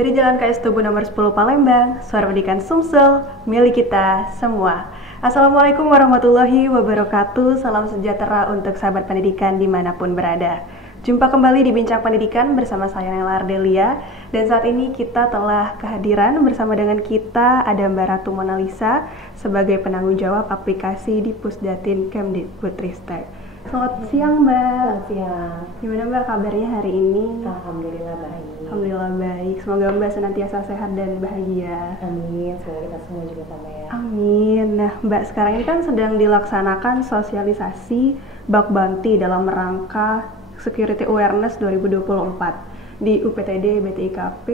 Dari Jalan KS Tugu nomor 10 Palembang, Suara Pendidikan Sumsel, milik kita semua. Assalamualaikum warahmatullahi wabarakatuh, salam sejahtera untuk sahabat pendidikan dimanapun berada. Jumpa kembali di Bincang Pendidikan bersama saya Nela Ardelia, dan saat ini kita telah kehadiran bersama dengan kita ada Mbak Ratu Monalisa sebagai penanggung jawab aplikasi di Pusdatin Kemdikbudristek. Selamat siang Mbak. Selamat siang. Gimana Mbak kabarnya hari ini? Alhamdulillah baik. Alhamdulillah baik. Semoga Mbak senantiasa sehat dan bahagia. Amin. Semoga kita semua juga sama ya. Amin. Nah Mbak, sekarang ini kan sedang dilaksanakan sosialisasi bak banti dalam rangka Security Awareness 2024 di UPTD BTIKP,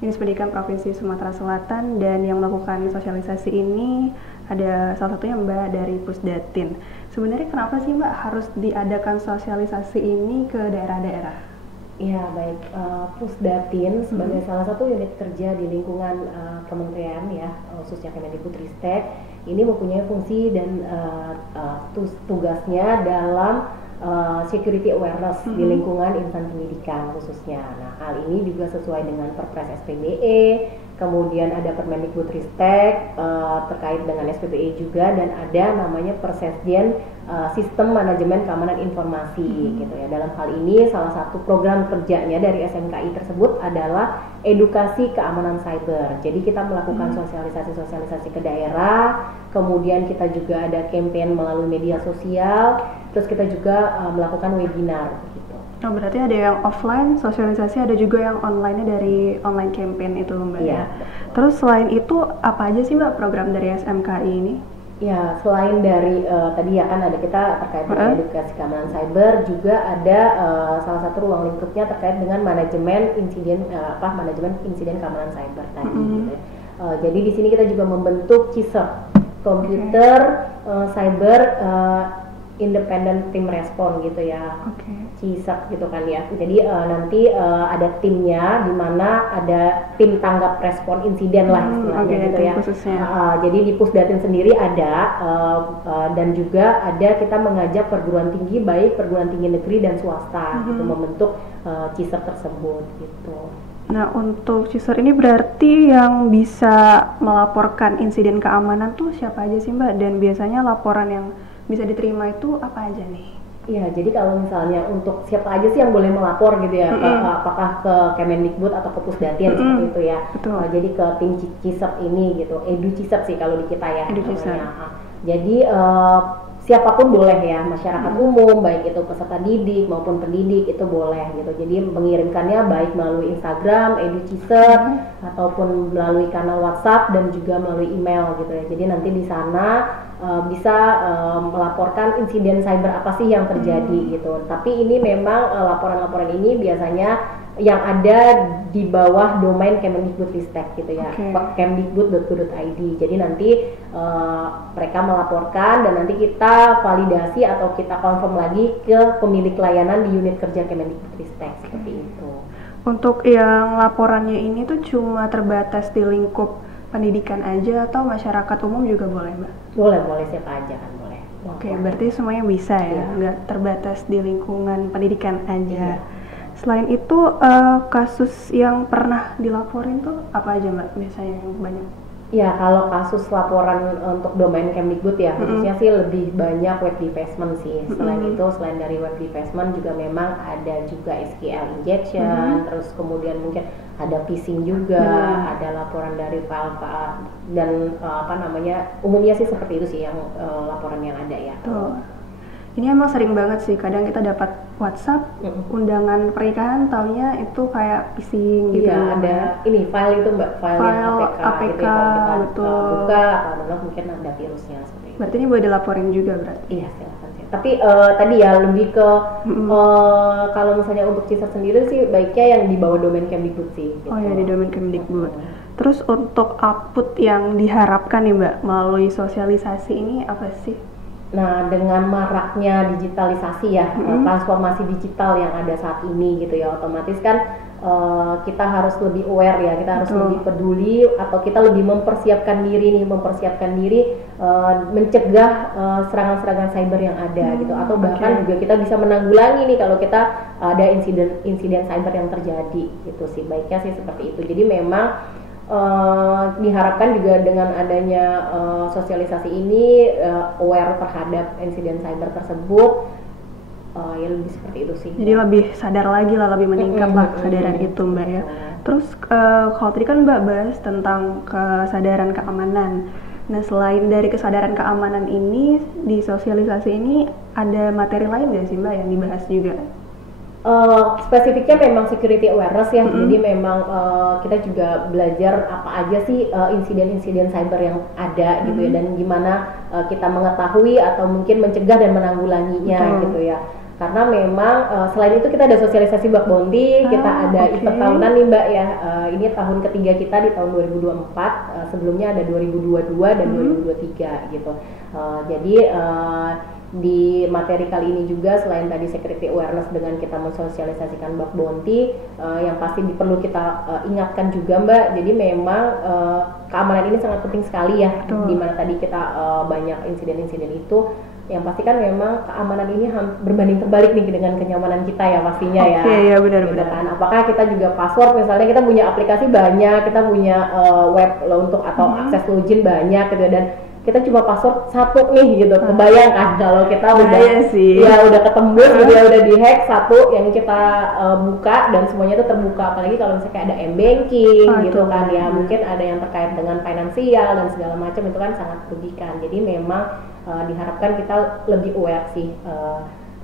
Dinas Pendidikan Provinsi Sumatera Selatan, dan yang melakukan sosialisasi ini ada salah satunya Mbak dari Pusdatin. Sebenarnya kenapa sih Mbak harus diadakan sosialisasi ini ke daerah-daerah? Ya baik, Pusdatin sebagai salah satu unit kerja di lingkungan kementerian ya, khususnya Kemdikbudristek, ini mempunyai fungsi dan tugasnya dalam security awareness di lingkungan insan pendidikan khususnya. Nah, hal ini juga sesuai dengan Perpres SPBE, kemudian ada Permendikbudristek terkait dengan SPBE juga, dan ada namanya Persesjen Sistem Manajemen Keamanan Informasi gitu ya. Dalam hal ini salah satu program kerjanya dari SMKI tersebut adalah edukasi keamanan cyber. Jadi kita melakukan sosialisasi ke daerah, kemudian kita juga ada campaign melalui media sosial, terus kita juga melakukan webinar gitu. Oh, berarti ada yang offline sosialisasi, ada juga yang online-nya dari online campaign itu Mbak ya. Terus selain itu apa aja sih Mbak program dari SMKI ini? Ya, selain dari tadi ya kan ada kita terkait dengan edukasi keamanan cyber, juga ada salah satu ruang lingkupnya terkait dengan manajemen insiden keamanan cyber tadi gitu ya. Jadi di sini kita juga membentuk CISER, Computer Cyber Independent Team Response gitu ya, CISER gitu kan ya. Jadi nanti ada timnya, di mana ada tim tanggap respon insiden lah istilahnya gitu ya. Jadi di Pusdatin sendiri ada dan juga ada kita mengajak perguruan tinggi, baik perguruan tinggi negeri dan swasta gitu, membentuk CISER tersebut gitu. Nah, untuk CISER ini berarti yang bisa melaporkan insiden keamanan tuh siapa aja sih Mbak? Dan biasanya laporan yang bisa diterima itu apa aja nih? Iya, jadi kalau misalnya untuk siapa aja sih yang boleh melapor gitu ya, apakah ke Kemendikbud atau ke Pusdatin seperti itu ya. Jadi ke tim CISER ini gitu, Edu CISER sih kalau di kita ya. Jadi siapapun boleh ya, masyarakat umum, baik itu peserta didik maupun pendidik itu boleh gitu. Jadi mengirimkannya baik melalui Instagram, Edu CISER, ataupun melalui kanal WhatsApp dan juga melalui email gitu ya. Jadi nanti di sana bisa melaporkan insiden cyber apa sih yang terjadi gitu. Tapi ini memang laporan-laporan ini biasanya yang ada di bawah domain Kemdikbudristek gitu ya, kemdikbud.go.id. Jadi nanti mereka melaporkan dan nanti kita validasi atau kita confirm lagi ke pemilik layanan di unit kerja Kemdikbudristek seperti itu. Untuk yang laporannya ini tuh cuma terbatas di lingkup pendidikan aja atau masyarakat umum juga boleh Mbak? Boleh siapa aja kan boleh. Oke, berarti semuanya bisa ya, nggak terbatas di lingkungan pendidikan aja. Selain itu kasus yang pernah dilaporin tuh apa aja Mbak biasanya yang banyak? Ya, kalau kasus laporan untuk domain Kemdikbud ya, khususnya sih lebih banyak web defacement sih. Selain itu, selain dari web defacement juga memang ada juga SQL injection, terus kemudian mungkin ada phishing juga, ada laporan dari file-file dan umumnya sih seperti itu sih yang laporan yang ada ya. Ini emang sering banget sih, kadang kita dapat WhatsApp undangan pernikahan, taunya itu kayak phishing gitu. Iya, ada ini file itu Mbak, file yang APK gitu ya, kalau kita buka atau download mungkin ada virusnya seperti itu. Berarti ini boleh dilaporin juga berarti? Iya, silakan sih. Tapi tadi ya lebih ke kalau misalnya untuk CISER sendiri sih baiknya yang di bawah domain Kemdikbud sih gitu. Oh ya, di domain Kemdikbud. Terus untuk output yang diharapkan nih Mbak melalui sosialisasi ini apa sih? Nah, dengan maraknya digitalisasi ya, transformasi digital yang ada saat ini gitu ya, otomatis kan kita harus lebih aware ya, kita harus lebih peduli atau kita lebih mempersiapkan diri mencegah serangan-serangan cyber yang ada gitu, atau bahkan juga kita bisa menanggulangi nih kalau kita ada insiden cyber yang terjadi gitu sih, baiknya sih seperti itu. Jadi memang diharapkan juga dengan adanya sosialisasi ini aware terhadap insiden cyber tersebut, ya lebih seperti itu sih. Jadi lebih sadar lagi lah, lebih meningkat lah kesadaran itu Mbak ya. Terus kalau tadi kan Mbak bahas tentang kesadaran keamanan. Nah selain dari kesadaran keamanan ini, di sosialisasi ini ada materi lain nggak sih Mbak yang dibahas juga? Spesifiknya memang security awareness ya, jadi memang kita juga belajar apa aja sih insiden-insiden cyber yang ada gitu ya, dan gimana kita mengetahui atau mungkin mencegah dan menanggulanginya gitu ya. Karena memang selain itu kita ada sosialisasi bug bounty, kita ada event tahunan nih Mbak ya, ini tahun ketiga kita di tahun 2024, sebelumnya ada 2022 dan 2023 gitu. Jadi di materi kali ini juga selain tadi security awareness dengan kita mensosialisasikan bug bounty, yang pasti perlu kita ingatkan juga Mbak, jadi memang keamanan ini sangat penting sekali ya. Dimana tadi kita banyak insiden-insiden itu, yang pasti kan memang keamanan ini berbanding terbalik nih dengan kenyamanan kita ya pastinya ya. Iya benar-benar. Kan? Apakah kita juga password, misalnya kita punya aplikasi banyak, kita punya web untuk atau akses login banyak gitu, dan kita cuma password satu nih gitu. Kebayang kan kalau kita udah ketembus gitu ya, udah dihack satu yang kita buka dan semuanya itu terbuka, apalagi kalau misalnya ada m-banking gitu kan ya, mungkin ada yang terkait dengan finansial dan segala macam, itu kan sangat merugikan. Jadi memang diharapkan kita lebih aware sih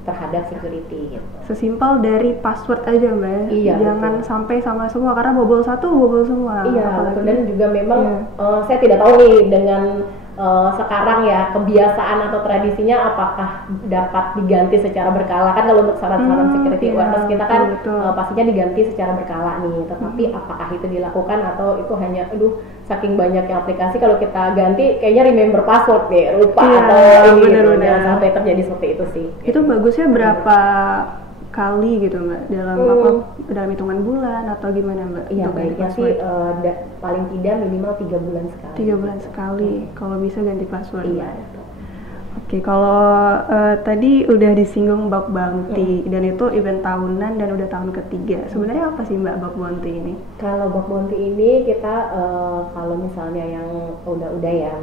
terhadap security gitu. Sesimpel dari password aja Mbak. Jangan sampai sama semua, karena bobol satu bobol semua. Iya, betul. Dan juga memang saya tidak tahu nih dengan sekarang ya kebiasaan atau tradisinya apakah dapat diganti secara berkala. Kan kalau untuk saran-saran security awareness kita kan pastinya diganti secara berkala nih, tetapi apakah itu dilakukan atau itu hanya saking banyaknya aplikasi, kalau kita ganti kayaknya remember password deh, lupa atau ini gitu, jangan sampai terjadi seperti itu sih. Itu bagusnya berapa kali gitu Mbak, dalam hitungan bulan atau gimana Mbak? Iya, baiknya sih paling tidak minimal 3 bulan sekali. 3 bulan sekali, kalau bisa ganti password. Iya. Oke, kalau tadi udah disinggung bug bounty dan itu event tahunan dan udah tahun ketiga. Sebenarnya apa sih Mbak bug bounty ini? Kalau bug bounty ini kita kalau misalnya yang udah ya,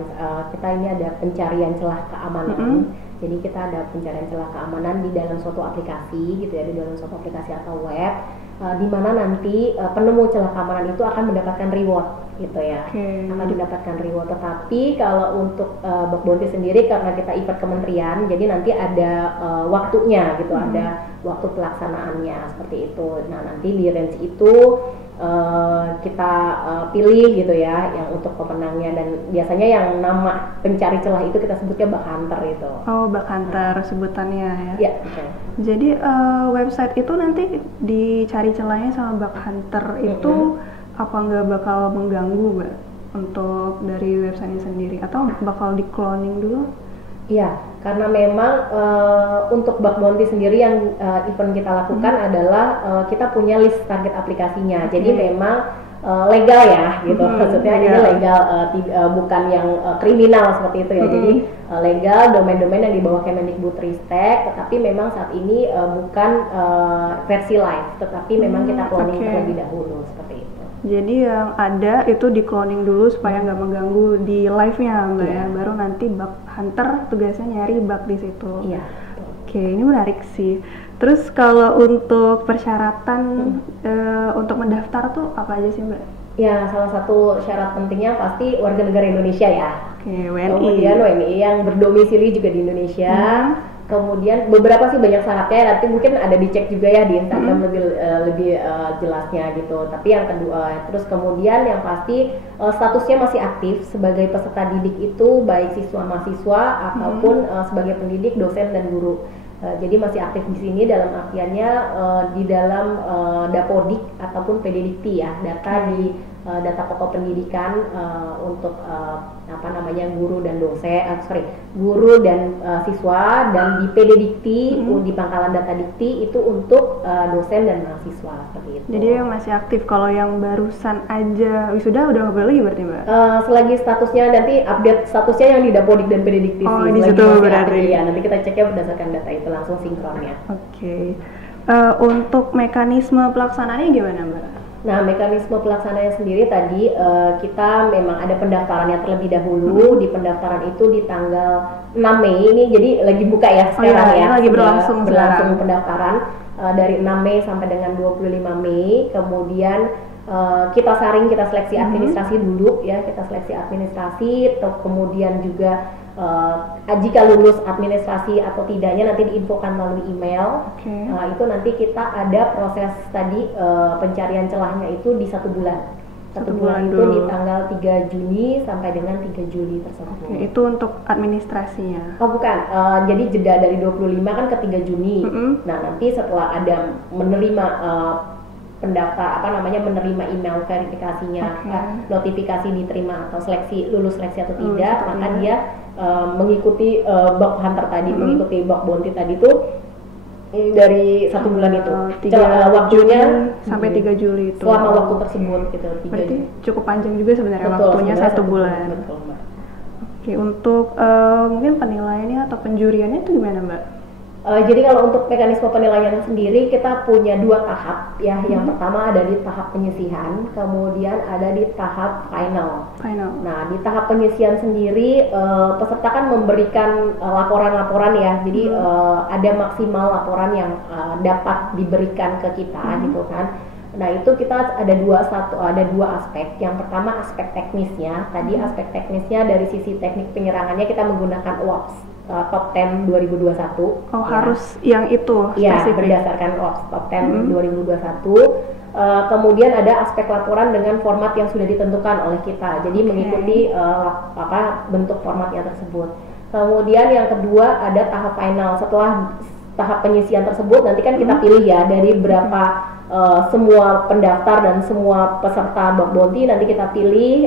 kita ini ada pencarian celah keamanan. Jadi kita ada pencarian celah keamanan di dalam suatu aplikasi gitu ya, di dalam suatu aplikasi atau web, di mana nanti penemu celah keamanan itu akan mendapatkan reward gitu ya, akan mendapatkan reward. Tetapi kalau untuk bug bounty sendiri, karena kita event kementerian, jadi nanti ada waktunya gitu, ada waktu pelaksanaannya seperti itu. Nah nanti di range itu kita pilih gitu ya yang untuk pemenangnya, dan biasanya yang nama pencari celah itu kita sebutnya bug hunter itu. Oh, bug hunter sebutannya ya. Iya, betul. Jadi website itu nanti dicari celahnya sama bug hunter itu apa nggak bakal mengganggu Mbak untuk dari websitenya sendiri, atau bakal di cloning dulu? Iya, karena memang untuk bug bounty sendiri yang event kita lakukan adalah kita punya list target aplikasinya. Jadi memang legal ya gitu, maksudnya ini legal, bukan yang kriminal seperti itu ya. Jadi legal, domain-domain yang di bawah Kemendikbudristek, tetapi memang saat ini bukan versi live, tetapi memang kita cloning terlebih dahulu seperti itu. Jadi yang ada itu di cloning dulu supaya nggak mengganggu di live-nya Mbak ya. Baru nanti bug hunter tugasnya nyari bug di situ. Iya. Oke, ini menarik sih. Terus kalau untuk persyaratan untuk mendaftar tuh apa aja sih Mbak? Ya, salah satu syarat pentingnya pasti warga negara Indonesia ya. WNI. Kemudian WNI yang berdomisili juga di Indonesia. Kemudian beberapa sih banyak syaratnya, nanti mungkin ada dicek juga ya di Instagram lebih jelasnya gitu. Tapi yang kedua, terus kemudian yang pasti statusnya masih aktif sebagai peserta didik itu, baik siswa mahasiswa ataupun sebagai pendidik, dosen dan guru. Jadi masih aktif di sini dalam artiannya di dalam Dapodik ataupun PDDikti ya, data di data pokok pendidikan untuk guru dan guru dan siswa, dan di PD Dikti di pangkalan data Dikti itu untuk dosen dan mahasiswa seperti itu. Jadi yang masih aktif, kalau yang barusan aja wisuda udah nggak boleh lagi berarti Mbak? Selagi statusnya nanti update statusnya yang di Dapodik dan PD Dikti sih. Di situ berarti. Ya, nanti kita ceknya berdasarkan data itu langsung sinkronnya. Oke. Untuk mekanisme pelaksanaannya gimana Mbak? Nah, mekanisme pelaksanaannya sendiri tadi kita memang ada pendaftarannya terlebih dahulu. Di pendaftaran itu di tanggal 6 Mei ini, jadi lagi buka ya sekarang ya. Lagi berlangsung pendaftaran dari 6 Mei sampai dengan 25 Mei. Kemudian kita seleksi administrasi dulu ya, kita seleksi administrasi, kemudian juga jika lulus administrasi atau tidaknya nanti diinfokan melalui email. Itu nanti kita ada proses tadi pencarian celahnya itu di 1 bulan. 1 bulan itu di tanggal 3 Juni sampai dengan 3 Juli tersebut. Itu untuk administrasinya? Oh bukan, jadi jeda dari 25 kan ke 3 Juni. Nah nanti setelah ada menerima menerima email verifikasinya, notifikasi diterima atau lulus seleksi atau tidak, maka dia mengikuti bug hunter tadi, mengikuti bug bounty tadi itu dari 1 bulan itu. Waktunya sampai 3 Juli itu. Selama waktu tersebut gitu. Berarti cukup panjang juga sebenarnya waktunya, 1 bulan. Betul, Mbak. Oke, untuk mungkin penilaiannya atau penjuriannya itu gimana Mbak? Jadi kalau untuk mekanisme penilaian sendiri kita punya 2 tahap ya. Yang pertama ada di tahap penyisihan, kemudian ada di tahap final. Nah di tahap penyisihan sendiri peserta kan memberikan laporan-laporan ya. Jadi ada maksimal laporan yang dapat diberikan ke kita gitu kan. Nah itu kita ada dua aspek. Yang pertama aspek teknisnya. Tadi aspek teknisnya dari sisi teknik penyerangannya kita menggunakan UAPS Top 10 2021. Harus yang itu ya, berdasarkan UAPS Top 10 2021. Kemudian ada aspek laporan dengan format yang sudah ditentukan oleh kita. Jadi mengikuti bentuk formatnya tersebut. Kemudian yang kedua ada tahap final. Setelah tahap penyisian tersebut nanti kan kita pilih ya dari berapa semua pendaftar dan semua peserta bug bounty, nanti kita pilih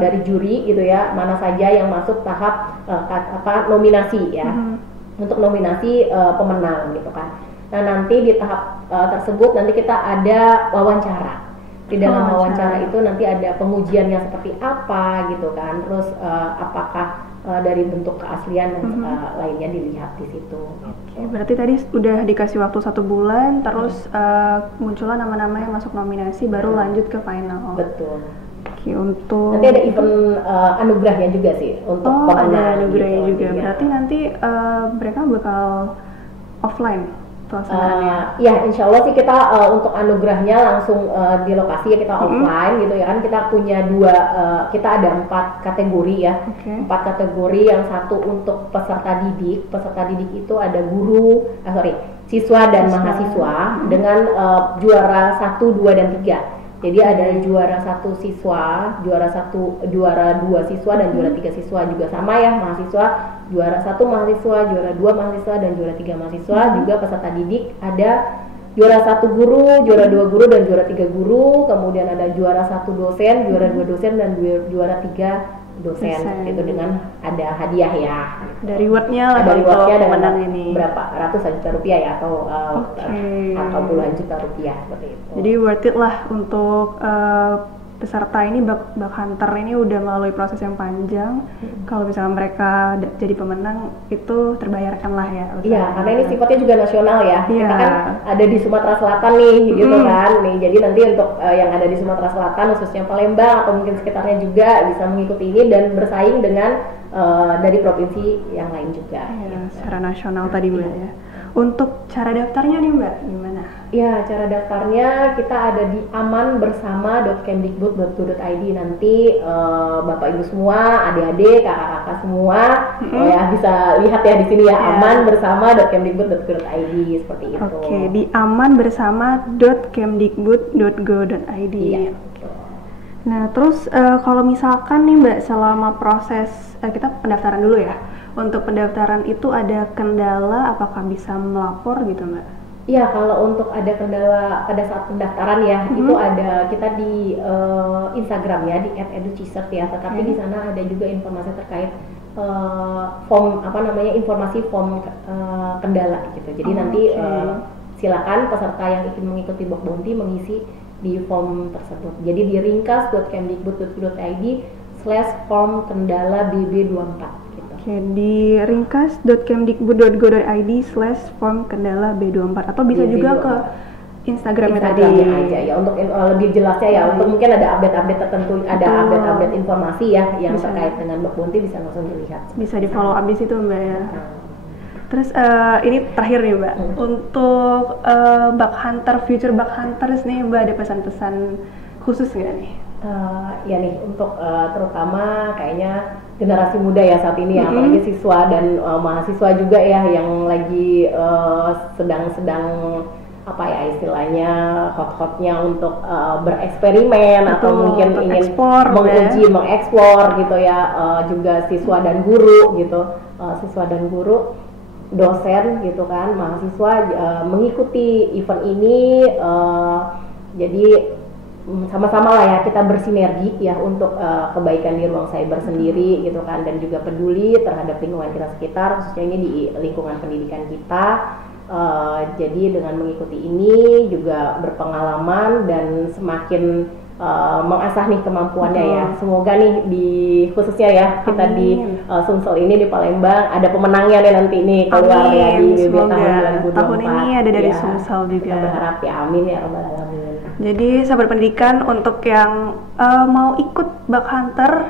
dari juri gitu ya, mana saja yang masuk tahap nominasi ya, untuk nominasi pemenang gitu kan. Nah nanti di tahap tersebut nanti kita ada wawancara. Di dalam wawancara itu nanti ada pengujiannya seperti apa gitu kan, terus apakah dari bentuk keaslian dan lainnya dilihat di situ. Berarti tadi udah dikasih waktu 1 bulan, terus muncullah nama-nama yang masuk nominasi, baru lanjut ke final. Betul. Untuk nanti ada event anugerahnya juga sih untuk pemenang. Ada anugerahnya gitu, juga. ya. Berarti nanti mereka bakal offline pelaksanaannya. Ya insya Allah sih kita untuk anugerahnya langsung di lokasi ya, kita offline gitu ya kan. Kita punya kita ada 4 kategori ya. 4 kategori, yang satu untuk peserta didik. Peserta didik itu ada siswa dan mahasiswa dengan juara 1, 2, dan 3. Jadi ada juara 1 siswa, juara 2 siswa, dan juara 3 siswa juga sama ya, mahasiswa. Juara 1 mahasiswa, juara 2 mahasiswa, dan juara 3 mahasiswa. Juga peserta didik ada juara 1 guru, juara 2 guru, dan juara 3 guru. Kemudian ada juara 1 dosen, juara 2 dosen, dan juara 3 dosen. Itu dengan ada hadiah ya. Dari rewardnya lah untuk pemenang ini. Berapa ratusan juta rupiah ya, atau puluhan juta rupiah seperti itu. Jadi worth it lah untuk peserta ini, bug hunter ini udah melalui proses yang panjang. Kalau misalnya mereka jadi pemenang itu terbayarkan lah ya. Iya, karena ini sifatnya juga nasional ya. Kita kan ada di Sumatera Selatan nih, gitu kan. Nih, jadi nanti untuk yang ada di Sumatera Selatan, khususnya Palembang atau mungkin sekitarnya juga bisa mengikuti ini dan bersaing dengan dari provinsi yang lain juga. Ya, secara nasional tadi Mbak ya. Untuk cara daftarnya nih Mbak, gimana? Ya, cara daftarnya kita ada di amanbersama.kemdikbud.go.id. Nanti Bapak Ibu semua, adik-adik, kakak-kakak semua ya bisa lihat ya di sini ya, amanbersama.kemdikbud.go.id seperti itu. Oke, di amanbersama.kemdikbud.go.id. Iya. Nah, terus kalau misalkan nih Mbak, selama proses kita pendaftaran dulu ya. Untuk pendaftaran itu ada kendala, apakah bisa melapor gitu Mbak? Iya, kalau untuk ada kendala pada saat pendaftaran ya, itu ada kita di Instagram ya, di @educisert ya. Tetapi di sana ada juga informasi terkait form informasi form kendala gitu. Jadi nanti silakan peserta yang ingin mengikuti Box Bounty mengisi di form tersebut. Jadi di ringkas.kemdikbud.go.id/form kendala BB24 gitu. Oke, di ringkas.kemdikbud.go.id/form kendala B24 atau bisa BB24. Juga ke Instagramnya tadi aja ya untuk lebih jelasnya ya. Untuk mungkin ada update-update tertentu, ada update-update informasi ya yang terkait dengan Box Bounty bisa langsung dilihat. Bisa di follow up di situ Mbak ya. Terus ini terakhir nih Mbak, untuk bug hunter, future bug hunters nih Mbak, ada pesan-pesan khusus nggak nih? Ya nih untuk terutama kayaknya generasi muda ya saat ini ya, apalagi siswa dan mahasiswa juga ya yang lagi sedang apa ya istilahnya hot-hotnya untuk bereksperimen atau mungkin ingin mengeksplor gitu ya, juga siswa dan guru gitu, dosen gitu kan, mahasiswa mengikuti event ini, jadi sama-sama lah ya kita bersinergi ya untuk kebaikan di ruang cyber sendiri gitu kan, dan juga peduli terhadap lingkungan kita sekitar, khususnya ini di lingkungan pendidikan kita. Jadi dengan mengikuti ini juga berpengalaman dan semakin mengasah nih kemampuannya ya. Semoga nih khususnya ya kita di Sumsel ini di Palembang ada pemenangnya nih nanti nih keluar ya di BB tahun 2024. Tahun ini ada dari Sumsel juga. Kita berharap ya, amin ya rabbal alamin. Jadi sahabat pendidikan, untuk yang mau ikut bug hunter,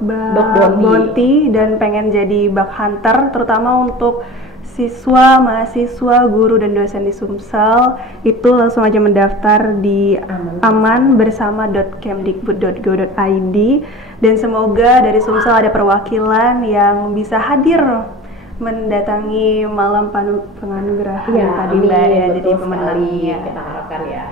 Box Bounty dan pengen jadi bug hunter, terutama untuk siswa, mahasiswa, guru, dan dosen di Sumsel, itu langsung aja mendaftar di aman.bersama.kemdikbud.go.id, dan semoga dari Sumsel ada perwakilan yang bisa hadir mendatangi malam penganugerahan tadi Mbak ya, jadi pemenangnya. Kita harapkan ya.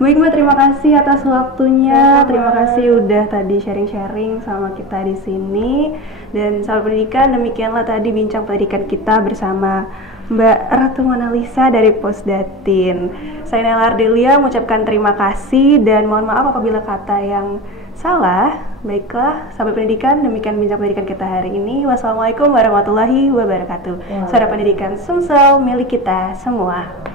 Baik Mbak, terima kasih atas waktunya. Terima kasih udah tadi sharing-sharing sama kita di sini. Dan sahabat pendidikan, demikianlah tadi bincang pendidikan kita bersama Mbak Ratu Monalisa dari Posdatin. Saya Nela Ardelia mengucapkan terima kasih dan mohon maaf apabila kata yang salah. Baiklah, sahabat pendidikan, demikian bincang pendidikan kita hari ini. Wassalamualaikum warahmatullahi wabarakatuh. Saudara pendidikan Sumsel, milik kita semua.